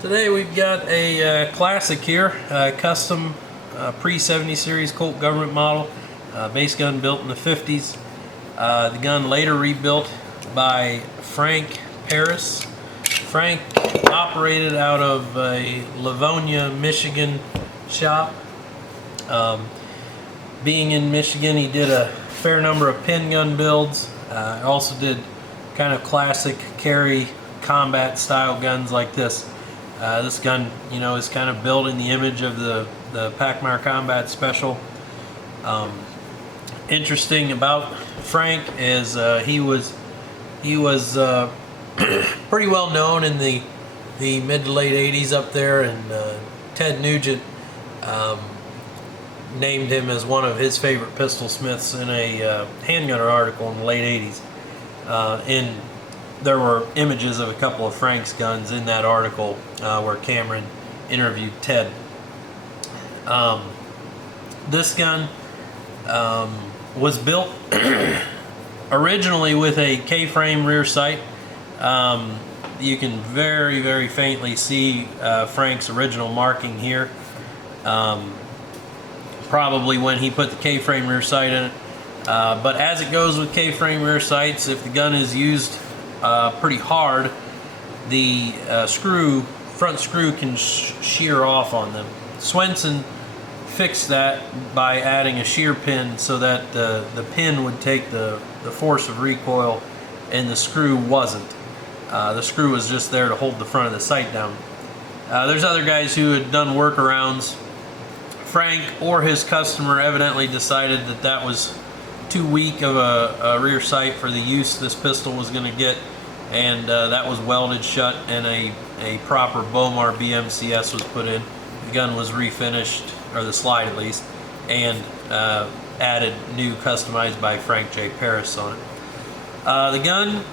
Today we've got a classic here, custom pre-70 series Colt government model, base gun built in the 50s. The gun later rebuilt by Frank Paris. Frank operated out of a Livonia, Michigan shop. Being in Michigan, he did a fair number of pin gun builds. Also did kind of classic carry combat style guns like this. This gun, you know, is kind of built in the image of the Pachmayr Combat Special. Interesting about Frank is he was pretty well known in the mid to late 80s up there, and Ted Nugent named him as one of his favorite pistolsmiths in a handgunner article in the late 80s. There were images of a couple of Frank's guns in that article where Cameron interviewed Ted. This gun was built originally with a K-frame rear sight. You can very, very faintly see Frank's original marking here. Probably when he put the K-frame rear sight in it. But as it goes with K-frame rear sights, if the gun is used pretty hard, the front screw can shear off on them. Swenson fixed that by adding a shear pin so that the pin would take the force of recoil and the screw wasn't. The screw was just there to hold the front of the sight down. There's other guys who had done workarounds. Frank or his customer evidently decided that that was too weak of a rear sight for the use this pistol was going to get, and that was welded shut and a proper Bomar BMCS was put in. The gun was refinished, or the slide at least, and added new customized by Frank J. Paris on it. The gun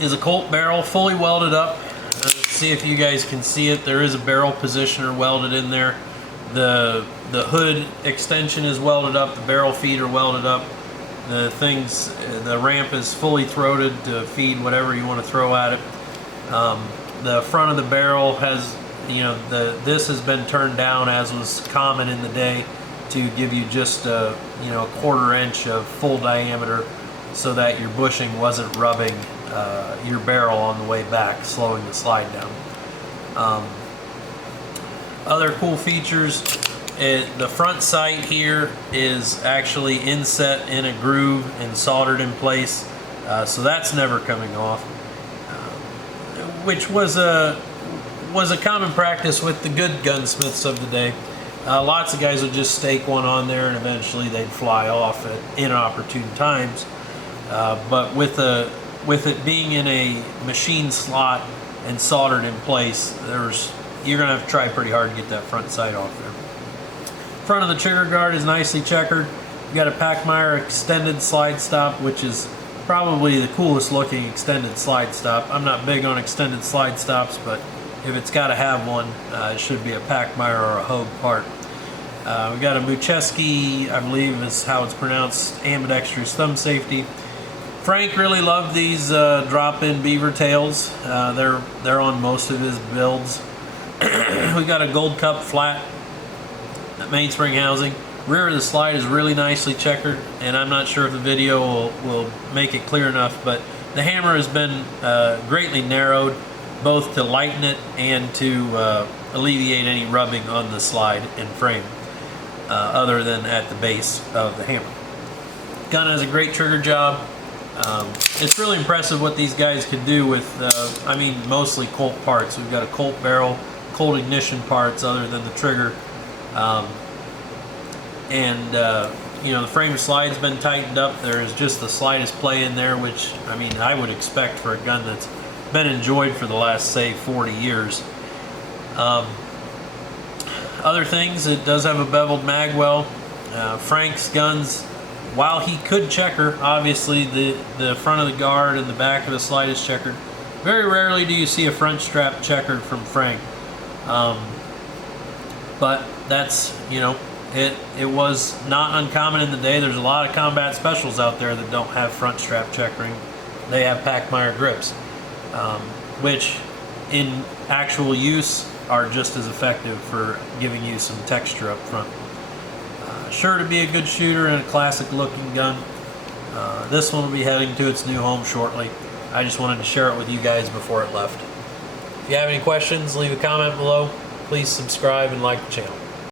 is a Colt barrel, fully welded up. Let's see if you guys can see it. There is a barrel positioner welded in there. The hood extension is welded up. The barrel feet are welded up. The ramp is fully throated to feed whatever you want to throw at it. The front of the barrel has, you know, this has been turned down, as was common in the day, to give you just a, you know, a 1/4 inch of full diameter, so that your bushing wasn't rubbing your barrel on the way back, slowing the slide down. Other cool features. The front sight here is actually inset in a groove and soldered in place, so that's never coming off, which was a common practice with the good gunsmiths of the day. Lots of guys would just stake one on there and eventually they'd fly off at inopportune times. But with it being in a machine slot and soldered in place, you're going to have to try pretty hard to get that front sight off there. Front of the trigger guard is nicely checkered. You got a Pachmayr extended slide stop, which is probably the coolest looking extended slide stop. I'm not big on extended slide stops, but if it's got to have one, it should be a Pachmayr or a Hogue part. We got a Mucheski, I believe is how it's pronounced, ambidextrous thumb safety. Frank really loved these drop-in beaver tails. They're on most of his builds. We got a gold cup flat mainspring housing. Rear of the slide is really nicely checkered, and I'm not sure if the video will make it clear enough, but the hammer has been greatly narrowed, both to lighten it and to alleviate any rubbing on the slide and frame, other than at the base of the hammer. Gun has a great trigger job. It's really impressive what these guys could do with, I mean, mostly Colt parts. We've got a Colt barrel, Colt ignition parts other than the trigger. You know, the frame slide's been tightened up. There is just the slightest play in there, which, I mean, I would expect for a gun that's been enjoyed for the last, say, 40 years. Other things, it does have a beveled mag well. Frank's guns, while he could checker, obviously the front of the guard and the back of the slide is checkered. Very rarely do you see a front strap checkered from Frank. But that's, you know, it was not uncommon in the day. There's a lot of combat specials out there that don't have front strap checkering. They have Pachmayr grips, which in actual use are just as effective for giving you some texture up front. Sure to be a good shooter and a classic looking gun. This one will be heading to its new home shortly. I just wanted to share it with you guys before it left. If you have any questions, leave a comment below. Please subscribe and like the channel.